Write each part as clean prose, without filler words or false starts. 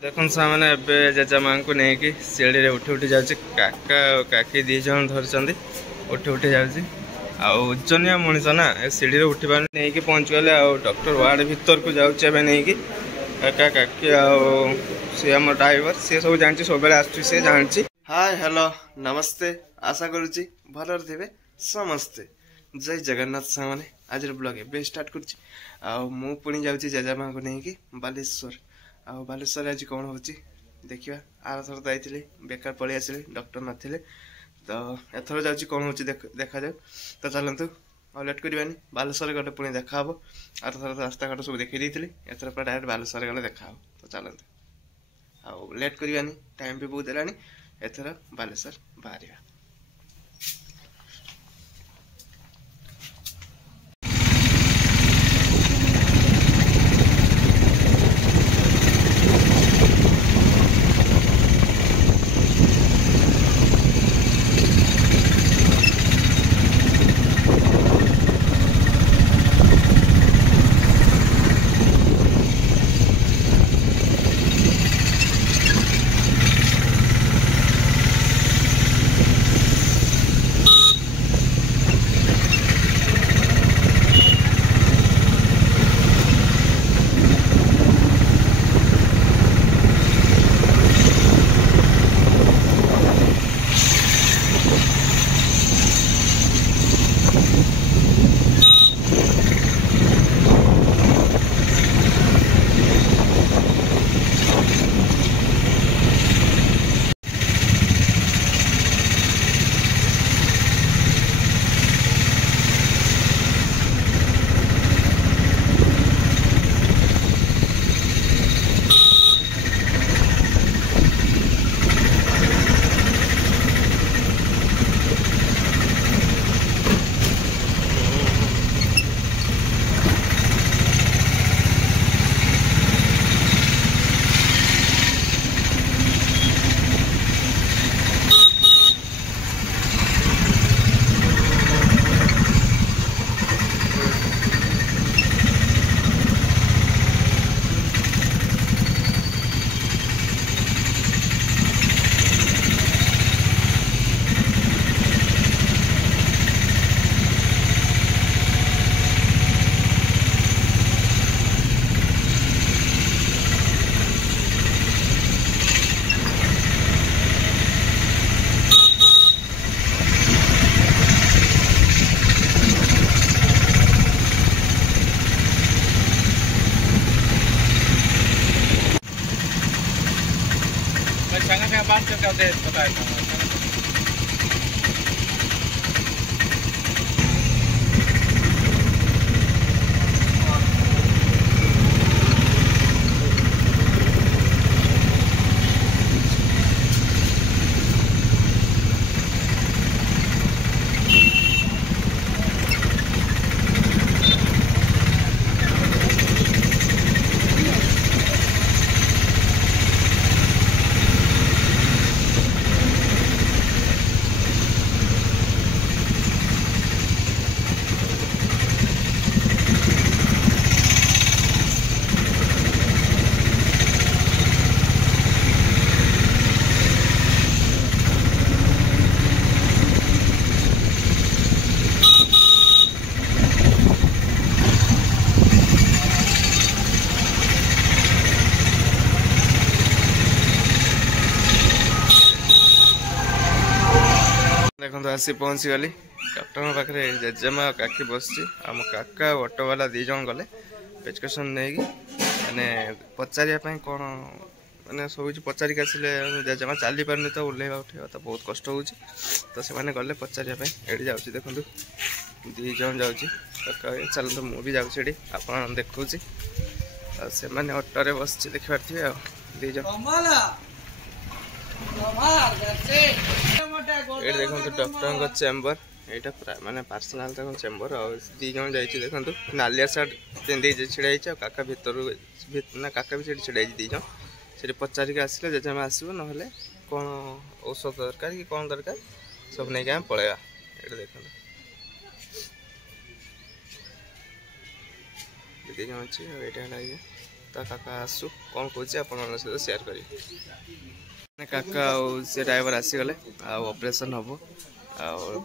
देखो सामने एवं जेजेमा को लेकिन सीढ़ी उठी उठी जाऊँगी काका और काकी दी जन धरती उठी उठी जाऊँगी ओजनिया मनीष ना सीढ़ी उठी पार नहीं पहुँच गले डॉक्टर वार्ड भीतर को जाऊँचे नहीं कि काका काकी सी आम ड्राइवर सी सब जानी सब सी जानी। हाय हेलो नमस्ते आशा करुच्ची भल थे समस्ते जय जगन्नाथ सामने आज ब्लॉग ए स्टार्ट करुँची पुणी जाऊँगी जेजेमा को लेकिन बालेश्वर बालेश्वर आज कौन हो देखा आर थर जाइए बेकार पलि आसिले डॉक्टर नथिले तो एथर जाऊँगी कौन हो देखा जाऊ तो चलतु और लेट करवानी बालेश्वर गले पुणी देखा आर थर रास्ता घाट सब देखी देती एथर पूरा डायरेक्ट बालेश्वर गले देखा तो चलतु आउ लेट करवानी टाइम भी बहुत है एथर बालेश्वर बाहर। Jangan yang bantu kau deh, betul. देखो आसी पहुँची गली डॉक्टर पाखे जेजेमा काकी बस आम काका ऑटो वाला दी जन गले प्रेसक्रिप्शन नहीं मैंने पचारे कौन मैंने सब पचारिक आसिले जेजेमा चली पारनी तो ओह्लैवा उठेगा तो बहुत कष्ट हो तो से गले पचारे ये जाऊँगी देखो दी जन जाऊँगी चलते मुझे जाऊँगी आप देखा से ऑटो बस देखी पारे दी जन ये देखो डॉक्टर चेम्बर यहाँ प्राय मानने पर्सनाल तक चेम्बर दी जन जाइए देखो नालिया सार्ट पिंधे छिड़ा काका भीतर ना काका भी छिड़ा दी जन से पचारिक आसिले जेजेमा आसो ना कौन औषध दरकार कि कौन दरकार सब नहीं आम पलैया ये देखो दी जन अच्छी ये ता काका आसु कौन कौन सहित सेयार करी काका से ड्राइवर आसीगले ऑपरेशन हम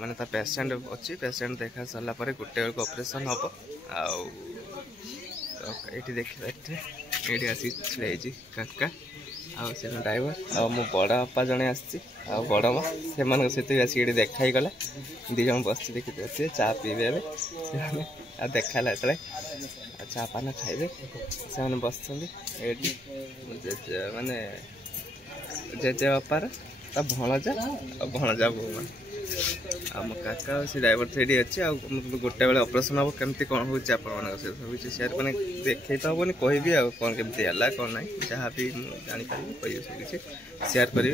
माने पेसेंट अच्छी पेसेंट देखा सारा पर गोटे बेलू ऑपरेशन हम ये देखिए ये आसी छुड़ाई काका से ड्राइवर मो बड़ बापा जड़े आसी बड़ माँ से सहित आसिक देखा गला दी जन बस देखिए चा पीबे आ देखा ये चा पान खाइबे से बस माने जेजे बापार भणजा भणजा बो मो काका से ड्राइवर थ्री अच्छे गोटे बेले ऑपरेशन हम केमती कौन हो सब किसी सेयार मैंने देखे तो हेनी कहि कौन केमती है कौन ना जहाँ भी जापारि कह सब किसी सेयार करी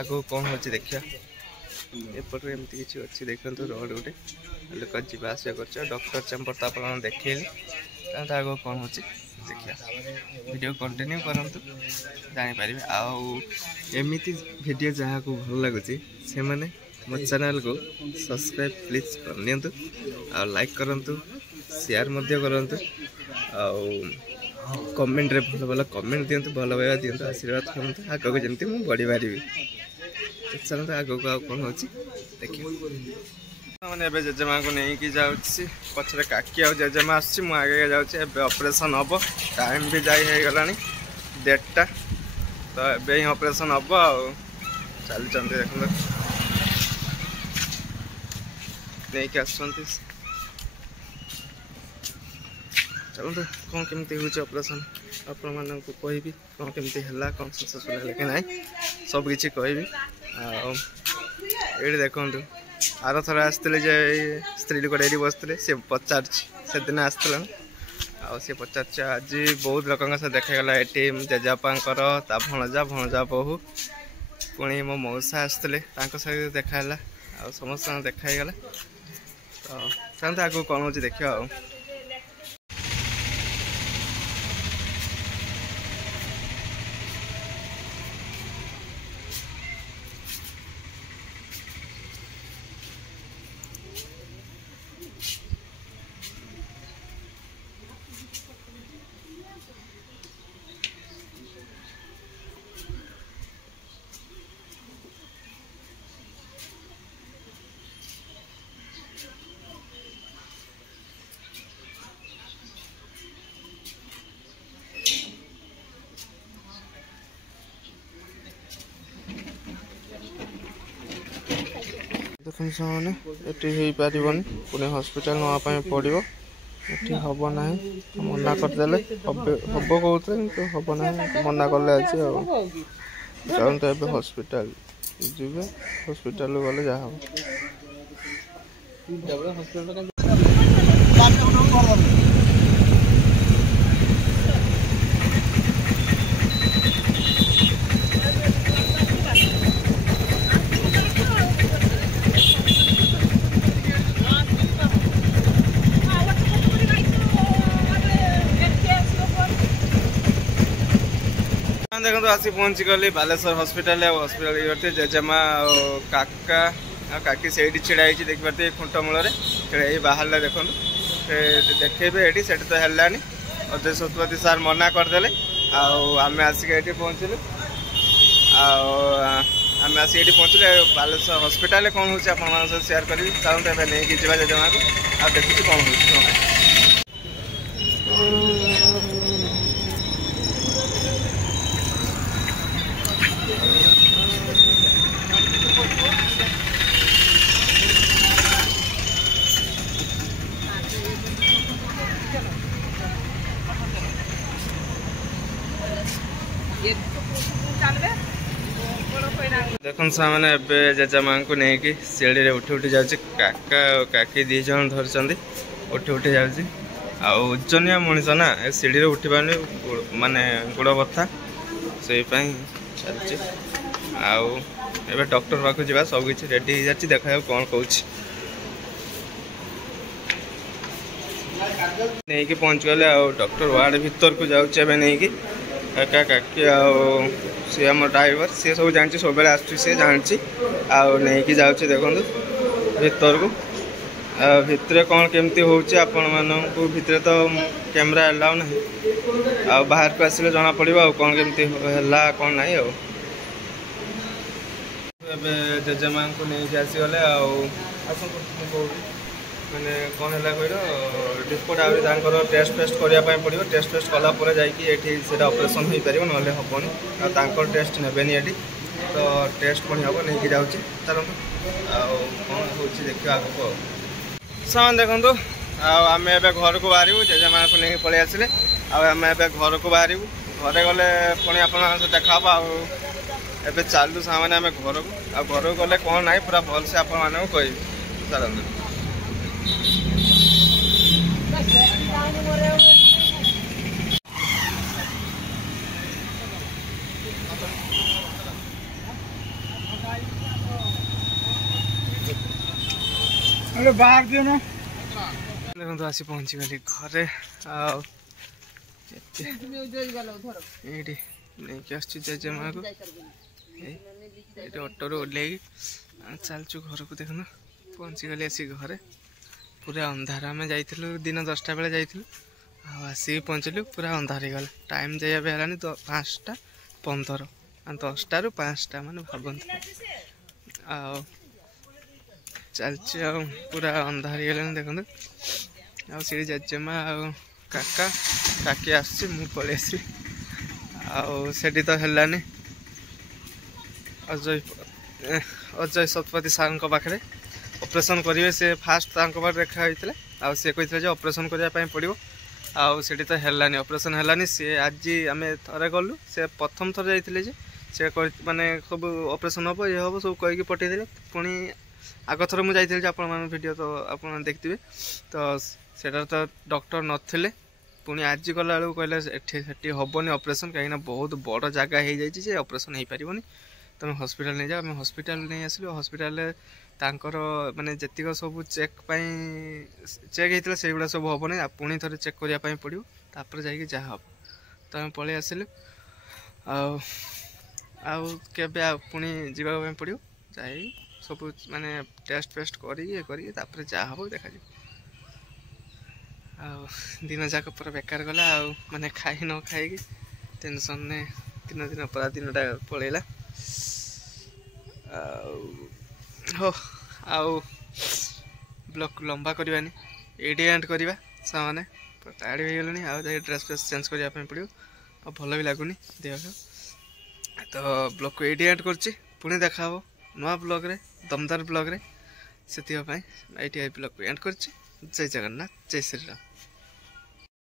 आगो कौन हो देखिया एपटे एमती किसी अच्छी देखो रोड गोटे लोक जावास कर डॉक्टर चैम्बर तो आप देखेली आगो कौन हो देखिया वीडियो कंटिन्यू करंतु जानी पारिबे एमिति वीडियो जहाँ को भल लगुच से माने मो चैनल को सब्सक्राइब प्लीज कर नियंतु आ लाइक करंतु शेयर मध्य करंतु आ कमेंट रे भल भल कमेंट दियंतु भल भाई दियंतु आशीर्वाद करंतु आगो जमती मु बढ़ी पारिबी चलते आगो को कौन होची देखिए मैंने एबे जेजेमा को नहीं कि जाउछि पछरे काकी आ जेजेमा आछि मु आगे जाउछि एबे ऑपरेशन हबो टाइम भी जाई हे गलानी डेटटा तो एबे ही ऑपरेशन हबो आ चल चंदे देखो नहीं कि आसंती चलो तो कौन केमती होछि ऑपरेशन आपण मानन को कहबी कौन केमती हला कौन सक्सेसफुल है कि नहीं सब किछि कहबी आ एडी देखंतु आर थर आसते स्त्री लोक ये बसते से पचार से दिन आसला सी पचार आज बहुत लोक देखागला ये जेजेबापा भणजा भणजा बहु पुणी मो मौसा आसते सहित देखाला आ समस्त देखागला तो चलते आगे कौन हो देखा देखो सामने ये पारन पुणे हॉस्पिटल नापी पड़ो ये हम ना मना करदे हम कहते तो हम ना मना कले आज चलते ए हॉस्पिटल जी हॉस्पिटल गले जहाँ देखो आसी पहुँची गली बालेश्वर हॉस्पिटल हॉस्पिटल करते जेजेमा काका काकी से छिड़ाई देखी पारे खुंट मूल छिड़ाई बाहर देखो देखेबे ये तो है अध्यक्ष सतपति सार मना करदे आम आसिक ये पहुँचलु आम आसिक ये पहुँचले बालेश्वर हॉस्पिटल कौन हो सेयार करी चलते नहीं जावा जेजेमा को आ देखुची कौन हो देखो सामने एबे जेजेमा को नहीं सीढ़ी रे उठी उठी जाऊँगी काका काकी दी जन धरती उठी उठी जाऊँगी ओजनिया मनीष ना सीढ़ी रे उठी पानी माने गोड़ बथा से चलती आबे डॉक्टर पाक जा सब किसी रेडी हो जाती देखा कौन कौन नहीं कि पहुँच गले डॉक्टर वार्ड भीतर को जाऊँचे नहीं काका काकी सी आम ड्राइवर सी सब जानी सब आस जानी नहीं कि जाऊँचे देखो भीतर को भितर कौन केमती होउची आपण मानू भितर तो कैमरा अलाउ नहीं आ बाहर को आसिले जना पड़िबा आ कौन केमती हला कौन नहीं आ एबे जेजेमा को नहीं आसी गले मैंने कौन है कह रिपोर्ट आगे तांकर टेस्ट फेस्ट करने पड़ो टेस्ट फेस्ट कलापर जाइए ऑपरेशन हो पार ना हेनी आ टेस्ट नेबेनि ये तो टेस्ट पुणी हम नहीं जाऊँगी चलते कौन हो देखा आगे सामान देखो आम ए घर को बाहर जेजेमा को नहीं पलि आसिले आम ए घर को बाहर घरे गले पुणी आप देखा एबे चलू सामान्य आम घर को गले कौन ना पूरा भलसे आप कह चलते बाहर दियो ना देखो आसी पहुँची गली घरे जेजेमा को ऑटो ओह्ल चलचु घर को देखना पहुँची गली आसी घरे पूरा अंधार आम जाइलु दिन 10टा बेले जाइलु आसिक पहुँचलु पूरा अंधार गला टाइम जाइए है 5:15 10टा ରୁ 5टा मान भावत चलचे पूरा अंधार गला देखो आसी जेजेमा काका काकी आसी पलि आसी आठी तो है अजय शतपथी सार पाखे ऑपरेशन करेंगे से फास्ट देखा होता सी कहते ऑपरेशन करने पड़ो आठी तो है ऑपरेशन है सी आज आम थे गलु से प्रथम थर जाइए से माने सब ऑपरेशन हम ये हम सब कहीकि पठेदे पुणी आग थर मुझे जाइए आप वीडियो तो आप देखते तो सेटा तो डॉक्टर नथिले पुणी आज गला कहले से हेनी ऑपरेशन कहीं बहुत बड़ जगह हो जाए ऑपरेशन हो पारनी तुम हॉस्पिटल नहीं जाओ हॉस्पिटल नहीं आसलु हॉस्पिटल तांकर माने जतिक सब चेक चेक होता से गुड़ा सब हम नहीं पुणी थे चेक करने पड़ो तापर जाकि जहाँ हम तो आम पलि आसिलु आबे पुणी जावाई पड़ो जा सब माने टेस्ट फेस्ट कर जहाँ हम देखा दिन जाक पूरा बेकार गला माने खाई न खाई टेंशन ने दिन दिन पूरा दिनटा पलैला हो ब्लॉग लंबा करवानी ये एंड करवा सामाने टाइड हो गलनी आगे ड्रेस फ्रेस चेंज करने पड़ो आ भल भी लगुनि देह तो ब्लॉग को ये एंड कर पुणी देखा नुआ ब्लॉग रे दमदार ब्लॉग रे से ब्लॉग को एंड कर जय जगन्नाथ जय श्री राम।